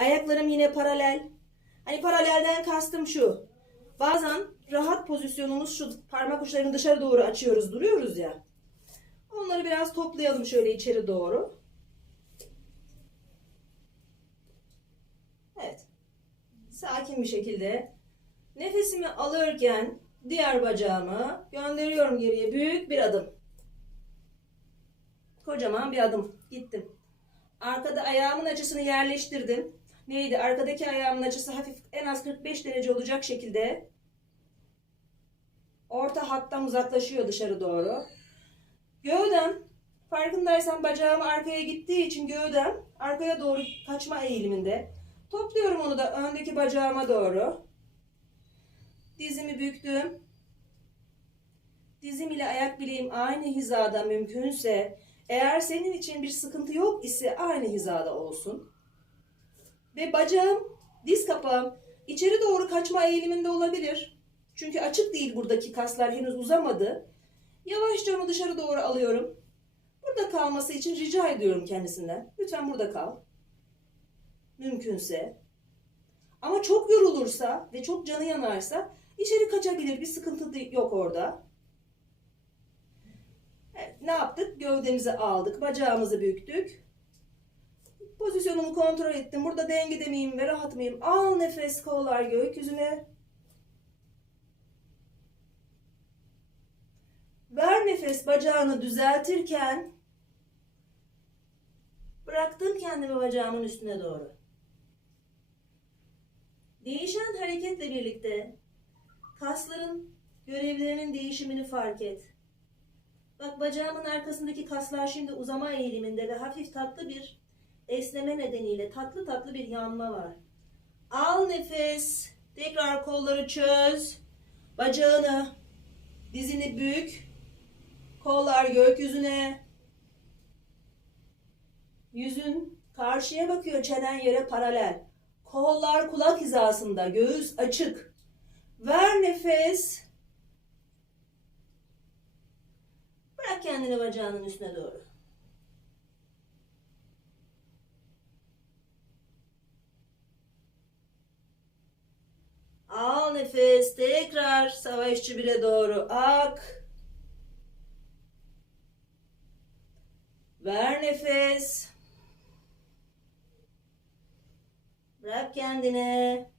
Ayaklarım yine paralel. Hani paralelden kastım şu. Bazen rahat pozisyonumuz şu parmak uçlarını dışarı doğru açıyoruz, duruyoruz ya. Onları biraz toplayalım şöyle içeri doğru. Evet. Sakin bir şekilde nefesimi alırken diğer bacağımı gönderiyorum geriye. Büyük bir adım. Kocaman bir adım. Gittim. Arkada ayağımın açısını yerleştirdim. Neydi? Arkadaki ayağımın açısı hafif en az 45 derece olacak şekilde orta hattan uzaklaşıyor dışarı doğru. Gövdem farkındaysan bacağım arkaya gittiği için gövdem arkaya doğru kaçma eğiliminde. Topluyorum onu da öndeki bacağıma doğru. Dizimi büktüm. Dizim ile ayak bileğim aynı hizada mümkünse eğer senin için bir sıkıntı yok ise aynı hizada olsun. Ve bacağım, diz kapağım içeri doğru kaçma eğiliminde olabilir. Çünkü açık değil buradaki kaslar henüz uzamadı. Yavaşça onu dışarı doğru alıyorum. Burada kalması için rica ediyorum kendisinden. Lütfen burada kal. Mümkünse. Ama çok yorulursa ve çok canı yanarsa içeri kaçabilir. Bir sıkıntı yok orada. Evet, ne yaptık? Gövdemizi aldık. Bacağımızı büktük. Pozisyonumu kontrol ettim. Burada dengede miyim ve rahat mıyım? Al nefes kollar gökyüzüne. Ver nefes bacağını düzeltirken bıraktım kendimi bacağımın üstüne doğru. Değişen hareketle birlikte kasların görevlerinin değişimini fark et. Bak bacağımın arkasındaki kaslar şimdi uzama eğiliminde ve hafif tatlı bir esneme nedeniyle tatlı tatlı bir yanma var. Al nefes. Tekrar kolları çöz. Bacağını, dizini bük. Kollar gökyüzüne. Yüzün karşıya bakıyor çenen yere paralel. Kollar kulak hizasında, göğüs açık. Ver nefes. Bırak kendini bacağının üstüne doğru. Al nefes. Tekrar savaşçı bire doğru ak. Ver nefes. Bırak kendine.